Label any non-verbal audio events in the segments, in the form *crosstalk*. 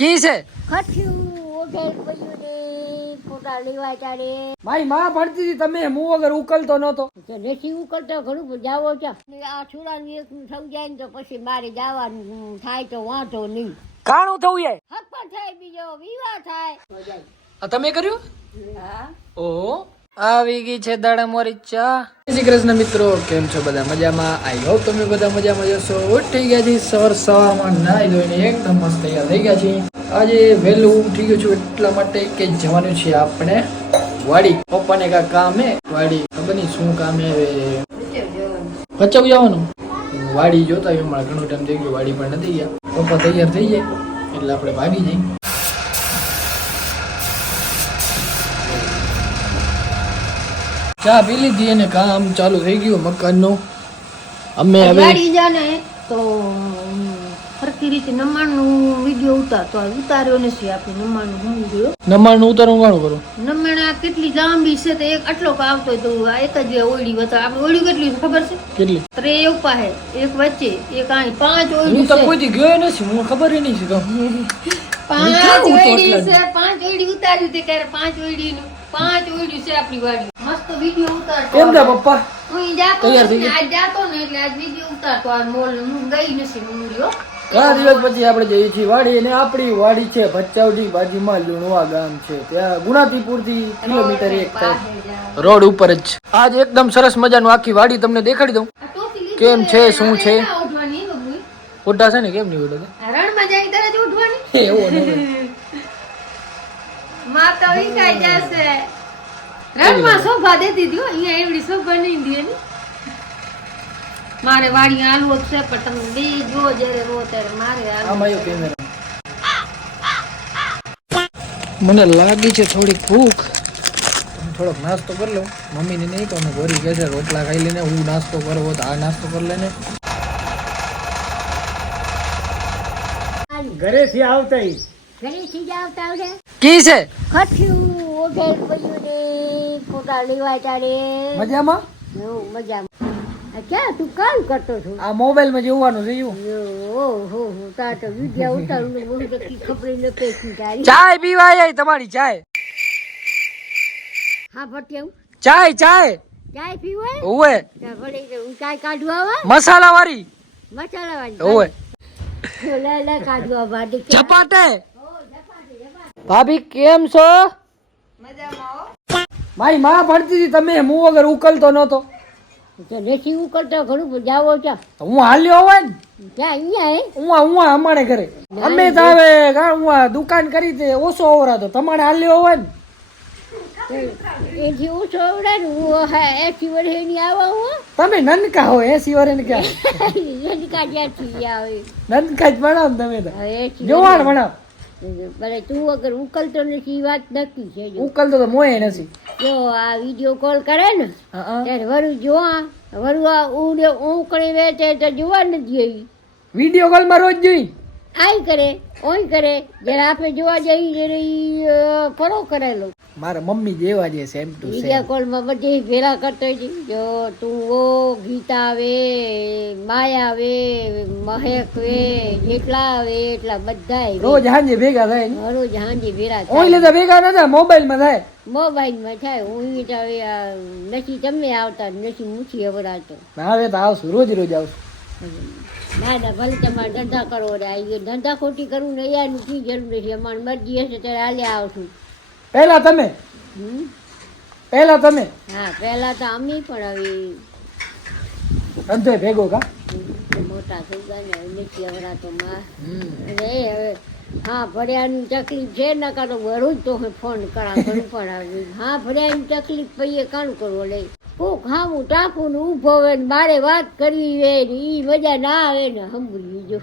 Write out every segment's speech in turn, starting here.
કી છે? ને મારી માં ભણતી હતી તમે હું વગર ઉકલતો નતો નથી ઉકળતો ઘણું જાવો છે આ છોડાનું એક સમજાય ને તો પછી મારે જવાનું થાય તો વાંધો નહીં. કાણું થવું એ હપ્પા થાય બીજો વિવાહ થાય. તમે કર્યું? હા. ઓહો. આવી ગઈ છે દાડા મોરી ચા. શ્રી કૃષ્ણ મિત્રો, કેમ છો બધા મજામાં? આઈ હોપ તમે બધા મજામાં જશો ઉઠી ગયા છે સવાર સવારમાં નાઈ ધોઈને એકદમ મસ્ત તૈયાર થઈ ગયા છે આજે વહેલું ઉઠી ગયો છું એટલા માટે કે જવાનું છે આપણે વાડી. પપ્પાને કા કામ વાડી. ખબર નહીં શું કામ ભચાઉ જવાનું વાડી જોતા હમણાં ઘણો ટાઈમ થઈ ગયો, વાડી પણ નથી ગયા. પપ્પા તૈયાર થઈ જાય એટલે આપણે ભાગી જઈએ. ચા પી લીધી અને કામ ચાલુ થઈ ગયું મકાનનું. અમે હવે જાને તો સરખી રીતે નમાણનું વીડિયો ઉતારતો ઉતાર્યો નથી આપણે નમાણનું હું ગયો નમાણનું ઉતારવું ગાણું કરો? નમણ આ કેટલી લાંબી છે તો એક આટલો આવતો તો આ એક જ ઓળી બતા આપણે ઓળી કેટલી ખબર છે? કેટલી? ત્રે ઉપા હે એક વચ્ચે એક અહીં પાંચ હું ઓયડી તો કોઈથી ગયો નથી હું ખબર નહીં છે તો. પાંચ ઓળી છે પાંચ ઓળી ઉતાર્યું તે ક્યારે પાંચ ઓળી નું પાંચ ઓયડી છે આપણી વાડી મસ્ત વિડિયો ઉતારતો કેમ છે પપ્પા? હું જાતો આજ જાતો ને એટલે આજ વિડિયો ઉતારતો. આ મોલ હું ગઈ નથી હું ઘણા દિવસ પછી આપણે જઈએ છીએ વાડી અને આપણી વાડી છે ભચાઉડી બાજુમાં લુણવા ગામ છે. ત્યાં ગુણાતીપુરથી કિલોમીટર એક થાય. રોડ ઉપર જ. આજ એકદમ સરસ મજાનું આખી વાડી તમને દેખાડી દઉં. કેમ છે, શું છે? ના. ફોટા છે ને કેમ નહીં આ રણમાં જાય ત્યારે જ ઉઠવાની એવો ન હોય. *laughs* માં જશે. રણમાં શોભા દેતી હતી અહીંયા એવડી શોભા નહીં દે મારે વાડી આલુ છે પણ તમે બે જો જ્યારે રો ત્યારે મારે આલુ આમ કેમેરા મને લાગી છે થોડીક ભૂખ. થોડોક નાસ્તો કરી લઉં. મમ્મીને નહીં કહું ગોરી કહે છે રોટલા ખાઈ લઈને હું નાસ્તો કરવો તો આ નાસ્તો કરી લેને. ઘરેથી આવતા. ઘરેથી જ આવતા આવડે કી છે? ખઠ્યું ઓઢેલ પડ્યું ને. ફોટા લેવા ત્યારે મજામાં? એવું મજામાં ક્યાં તું કામ કરતો છો? આ મોબાઈલમાં જોવાનું છે ઓહો તાર તો વિદ્યા ઉતારું ને બહુ તો ખબર ન પેશી તારી. ચાય પીવા આવી તમારી ચાય. હા ભટિયાવું ચાય ચાય. ચાય પીવું ઓવે ત્યાં ભલે તો હું ચાય કાઢવા આવા? મસાલા વાળી મસાલા વાળી ઓવે લે લે કાઢવા ભાભી કેમ છો? મારી માં ભણતી હતી તમે હું વગર ઉકલતો નતો તો નથી ઉકળતો ઘણું જાવો છે હું હાલ્યો હોય ને? ત્યાં અહીંયા હે? હું હું અમારે ઘરે. અમે તો હવે હું દુકાન કરી તે ઓછો ઓવરાતો તમારે હાલ્યો હોય ને? એથી ઓછો આવડે ને હું વર્ષની આવા હું. તમે નનકા હો એસી વરે ને ક્યાં? *laughs* નનકા જ્યાંથી આવે. નનકા જ ભણાવ ને તમે તો. જોવાણ ભણાવ. ભલે તું અગર ઉકલતો નથી એ વાત નક્કી છે જો. ઉકલતો તો મોય નથી. જો આ વીડિયો કોલ કરે ને. ત્યારે વરુ જોવા વરુ આ ઉડે ઉકળી વેચે તો જોવા નથી આવી વીડિયો કોલમાં રોજ જોઈ. આઈ કરે ઓય કરે જ્યારે આપણે જોવા જઈએ ત્યારે ઈ ફરો કરેલો. મારા મમ્મી જેવા છે સેમ ટુ વીડિયો સેમ કોલમાં બધી ભેરા કરતો છે. જો તું ઓ ગીતા આવે માયા આવે મહેક વે જેટલા આવે એટલા બધા રોજ હાંજે ભેગા થાય ને? રોજ હાંજે ભેરા ઓય લેતા ભેગા નતા મોબાઈલમાં થાય? મોબાઈલમાં થાય. હું તો હવે નથી તમે આવતા નથી મૂછી અવરાતો હવે તો આવશું રોજ રોજ આવશું. ના ના ભલે તમારે ધંધા કરવો રે આવી ગયો ધંધા ખોટી કરવું ને અહીંયાનું કઈ જરૂર નથી. અમારી મરજી હશે ત્યારે હાલ્યા આવશું. પહેલા તમે. પહેલા તમે. હા પહેલા તો અમે પણ હવે ધંધો ભેગો કા? મોટા થઈ ગયા ને હવે નથી અવરાતો માં. અને એ હવે હા ભર્યાની તકલીફ છે ના કાં તો વરું જ તો હું ફોન કરા કરું પણ આવી હા ભર્યાની તકલીફ પૈયે કાણ કરવો લે. કોક ખાવું ટાંકું ને ઊભો હોય ને મારે વાત કરવી હોય ને ઈ મજા ના આવે ને સાંભળવી જો.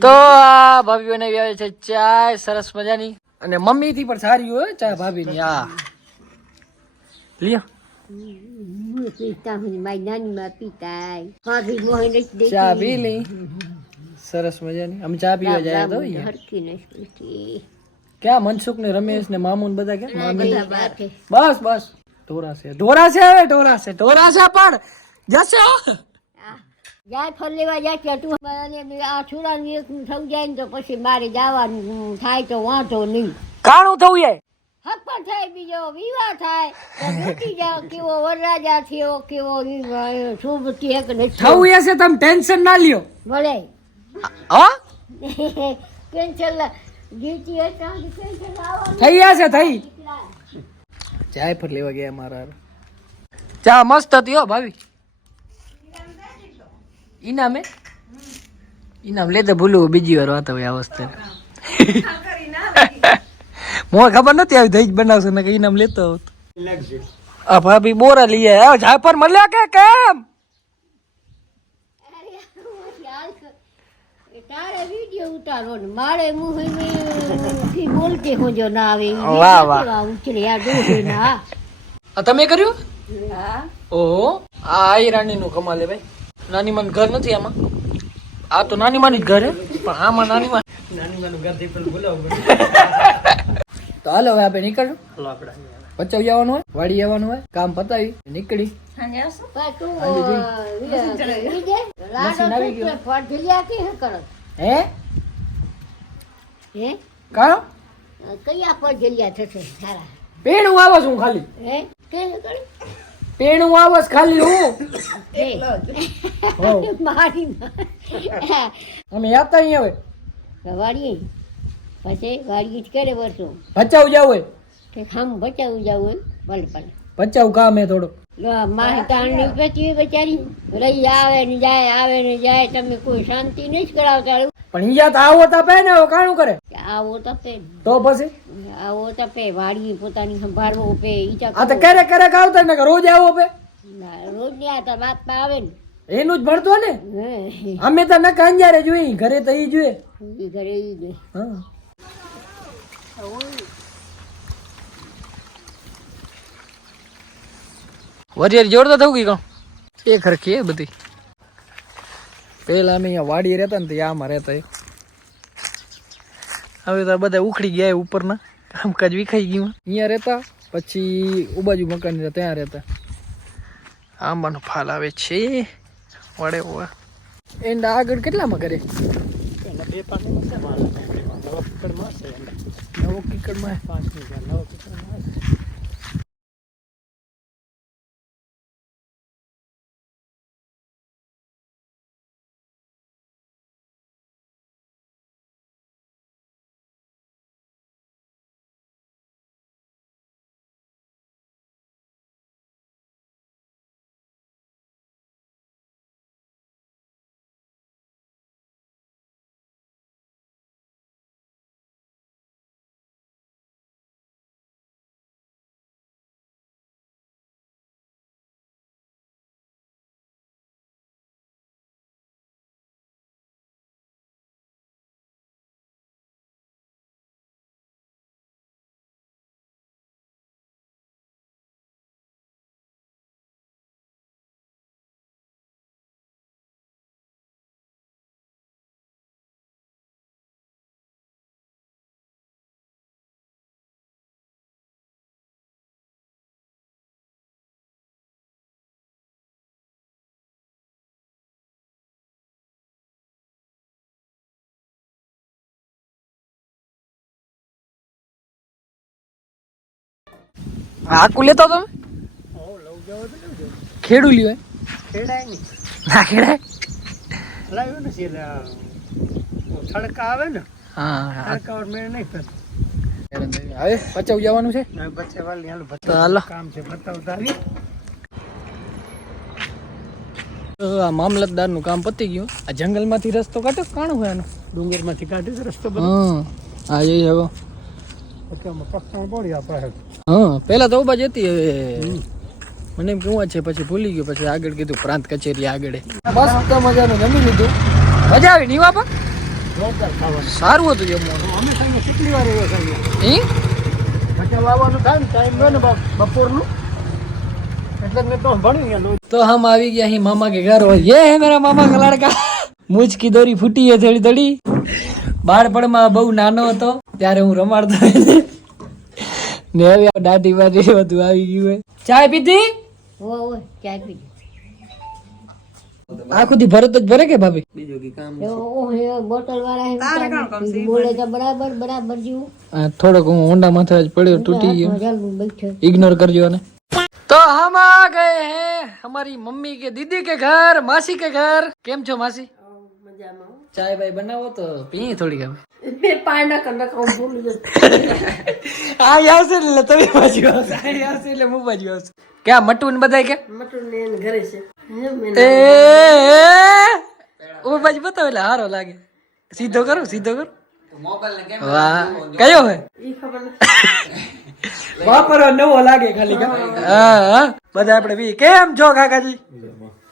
તો આ ભાભી બનાવી આવે છે ચાય સરસ મજાની. અને મમ્મી થી પણ સારી હોય ચા ભાભી ની લ્યો. હું દેતી. ચા પી સરસ મજાની. અમે ચા પીવા જાય તો. ક્યાં મનસુખ ને રમેશ ને મામુ ને બધા ક્યાં બસ બસ. ઢોરા છે ઢોરા છે હવે ઢોરા છે ઢોરા છે પણ જશે. હો. આ, જાયફળ લેવા જાય છે તું અને આ છુરાનું એક થવું જાય ને તો પછી મારે જવાનું થાય તો વાંધો નહીં. કાણું થવું એ? હપ્પા થાય બીજો વિવાહ થાય. તો જાવ કેવો વરરાજા થયો કેવો વિવાહ, શુભ કે નથી થવું હશે તમે ટેન્શન ના લ્યો. ભલે હા? કેન્સલ ગીતી હતા કેન્સલ આવવાનું. થઈ જશે થઈ. જાયફળ લેવા ગયા મારા ચા મસ્ત હતી હો ભાભી. ઇનામે ઇનામ લેતે ભૂલું બીજી વાર વાત હોય આ વસ્તુ. મોં ખબર નથી આવી દહીં જ બનાવશે ને કે ઇનામ લેતો હોત. આ ભાભી બોરા લઈ આવ્યા જાફર મળ્યા કે કેમ? તારે વીડિયો ઉતારો ને મારે મુહી બોલતે હું ના આવે વાહ, વાહ. કેવા ઉછળે ના તમે કર્યું? હા. ઓહો આ આઈ રાણી નું કમાલે ભાઈ. નાની માન ઘર નથી આમાં. આ તો નાની માની જ ઘર હે પણ આમાં નાની માં નાની માનું ઘરથી પણ બોલાવું *laughs* તો હાલો હવે આપણે નીકળ્યું. હાલો આપણે પચાવી આવવાનું હોય વાડી આવવાનું હોય કામ પતાવી નીકળી. હે હે કાં કયા થશે? સારા. હું ખાલી. હે? કે કરી પેણું આવસ ખાલી હું. મારી અમે આવતા અહીંયા હવે વાડીએ પછી વાડીએ જ કરે વર્ષો ભચાઉ જાવ હોય. તે ખામ બચાવું હોય. ભલે ભલે. બચાવ કામ હે થોડું તાણની પછી બચારી. રહી આવે ને જાય આવે ને જાય તમે કોઈ શાંતિ નહીં જ કરાવતા. પણ અહીંયા તો આવો તપે ને કાણું કરે? આવો તપે તો પછી? આવો તપે વાડી પોતાની સંભાળવો પે ઈચા આ તો ક્યારેક ક્યારેક આવતા ને કે રોજ આવો પે. રોજ ને આ તો વાત આવે ને. એનું જ ભણતો ને? હે. અમે તો ન કાંજારે જોઈ ઘરે તો ઈ જોઈએ. ઈ ઘરે ઈ જોઈએ. હા. વરિયર જોડતો થવું ગઈ કોણ એ ખરખી એ બધી. પેલા અમે અહીંયા વાડી રહેતા ને ત્યાં આમાં રહેતા હવે તો બધા ઉખડી ગયા ઉપરના. કામકાજ વિખાઈ ગયું. અહીંયા રહેતા પછી ઉબાજુ મકાન ત્યાં રહેતા. આંબાનો ફાલ આવે છે. વડે હોવા એન્ડ આગળ કેટલામાં કરે? નવો કીકડમાં પાંચ નવો કીકડમાં આકુ લેતો તમે? ખેડું લ્યો હે? ના ખેડાય? આવે ને હા હા. મેં નહીં કરતો હવે પચાવ જવાનું છે? હાલ કામ છે આ મામલતદારનું કામ પતી ગયું. આ જંગલમાંથી રસ્તો કાઢ્યો કાણું હોય ડુંગરમાંથી કાઢ્યો રસ્તો હા જઈ શકો. હા પેલા તો ઉભા જતી હવે મને એમ કેવું છે પછી ભૂલી ગયો પછી આગળ કીધું પ્રાંત કચેરી આગળ મસ્ત મજાનું જમી લીધું મજા આવી નીવા પર જોરદાર ખાવાનું સારું હતું જમવાનું અમે સાંજે કેટલી વાર એવો ખાઈએ ઈ? પછી વાવવાનું થાય ને ટાઈમ લો ને બપ- બપોરનું એટલે જ મેં તો ભણી ગયા લોહી. तो हम आ भी गया ही मामा के घर और ये है मेरा मामा का लड़का मुझ की દોરી ફૂટી है થોડી થોડી બાળપણમાં બહુ નાનો હતો ત્યારે હું રમાડતો ને હવે દાઢી બાઢી બધું આવી ગયું ચાય પીધી? ચાય પીધી આખું ભરત જ ભરે કે ભાભી? બરાબર બરાબર થોડોક હું ઊંડા માથા જ પડ્યો તૂટી ગયો. ઇગ્નોર કરજો ને તો હમ આ ગયે હે અમારી મમ્મી કે દીદી કે ઘર માસી કે ઘર. કેમ છો માસી? ચાય ભાઈ બનાવો તો પીએ થોડી ગમે *laughs* આ યાર છે એટલે તમે બાજુ આવશે. આ યાર છે એટલે હું બાજુ આવશે. ક્યાં મટુ ને બધાય કે? એ ઓ બાજુ બતાવ એટલે હારો લાગે. સીધો કરો સીધો કરો. વાહ. કયો હે? વાપરવા નવો લાગે ખાલી. કા હા. બધા આપણે બી. કેમ છો કાકાજી?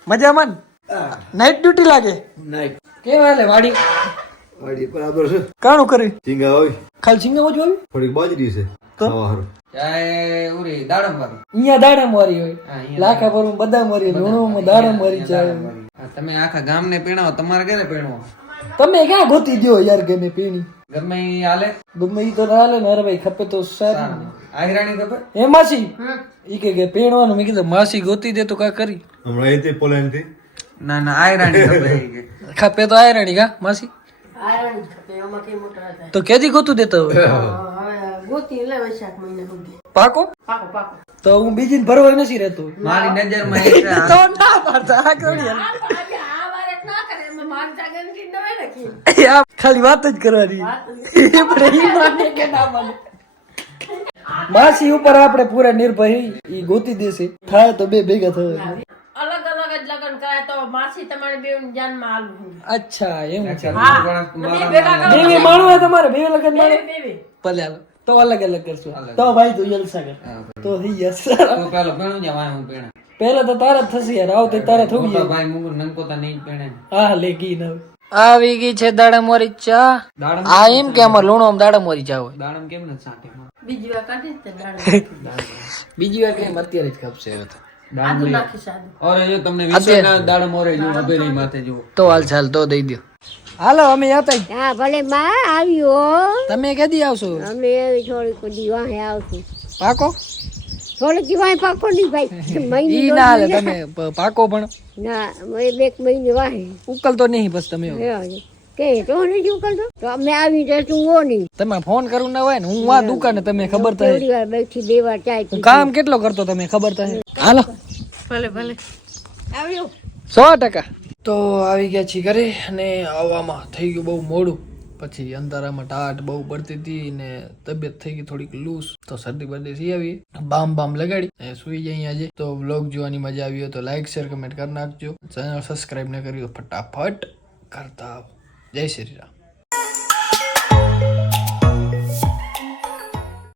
મજામાં. નાઈટ ડ્યુટી લાગે? નાઈટ કેવા હાલે વાડી? વાડી બરાબર છે. કાણું કરી? સિંગા આવી ખાલી સિંગા જ વાવી થોડીક બાજરી છે. તો? ખાવા હારું. અહીંયા દાડમ મારી હોય. લાખા પર બદામ મારી લૂણોમાં દાડમ મારી જાય. તમે આખા ગામને પીણાવો તમારે ક્યારે પીણવો તમે ક્યાં ગોતી દો યાર ગમે પીણી? ગમે ઈ હાલે? ગમે ઈ તો ના હાલે ને અરે ભાઈ ખપે તો સારું. આહિરાણી ખબર એ માસી? ઈ કે કે પીણવાનું મેં કીધું માસી ગોતી દે તો કા કરી. હમણાં અહીંથી પોલેન્ડથી ના ના આયરાણી ખપે *laughs* તો આયરાણી કા માસી? તો કેદી ગોતું દેતો હવે? પાકો? તો હું બીજી ને ભરવા નથી રહેતો. મારી *laughs* છે. આ. તો ના પાડતા આ કોની હાલ? એ આ ખાલી વાત જ કરવાની. *laughs* એ પણ એ માને કે ના માને. માસી ઉપર આપણે પૂરા નિર્ભય ઈ ગોતી દેશે. થાય તો બે ભેગા થવા અલગ અલગ તો માસી તમારે બે અચ્છા એમ માણું તમારે લગન ભલે હાલો. અલગ અલગ કરશું. તો ભાઈ તું જલસા કર તો થઈ જશે તું પેલો પીણું જા વાય હું પીણે પેલો તો તારે જ થશે યાર આવ તે તારે થઈ મોટો ભાઈ મુંગુ નંકો તો નહીં પેણે હા લે ગી ના આવી ગઈ છે દાડા મોરી ચા. આ એમ કે અમાર લુણો દાડા મોરી ચા હોય. દાડમ કેમ ન સાટે બીજી વાર કાઢી તે દાડમ. બીજી વાર કેમ અત્યારે જ ખપશે હવે તો તો હાલ ચાલ તો દઈ દો હાલો અમે હા ભલે આવ્યો. તમે કેદી આવશો? અમે એવી થોડીક બધી વાહે આવશું. પાકો? થોડીક વાહે પાકો નહીં ભાઈ. મહિને ઈ ના હાલે તમે પાકો પણ. ના એક મહિને વાહે. ઉકલતો નહીં બસ તમે એ કે તો ને શું કરતો તો અમે આવી જશું ઓ નહીં તમે ફોન કરું ના હોય ને હું આ દુકાને તમે ખબર થાય. થોડી વાર બેઠી બે વાર ચાય કામ કેટલો કરતો તમે ખબર થાય. હાલો. ભલે ભલે. આવ્યો. સો ટકા. તો આવી ગયા છીએ ઘરે અને આવવામાં થઈ ગયું બહુ મોડું. પછી અંધારામાં ટાટ બહુ પડતી હતી ને તબિયત થઈ ગઈ થોડીક લૂઝ તો શરદી બરદી થઈ આવી. બામ બામ લગાડી સુઈ જઈએ આજે તો વ્લોગ જોવાની મજા આવી હોય તો લાઈક શેર કમેન્ટ કરી નાખજો. ચેનલ સબસ્ક્રાઈબ ન કર્યું ફટાફટ કરતા આવો જય શ્રી રામ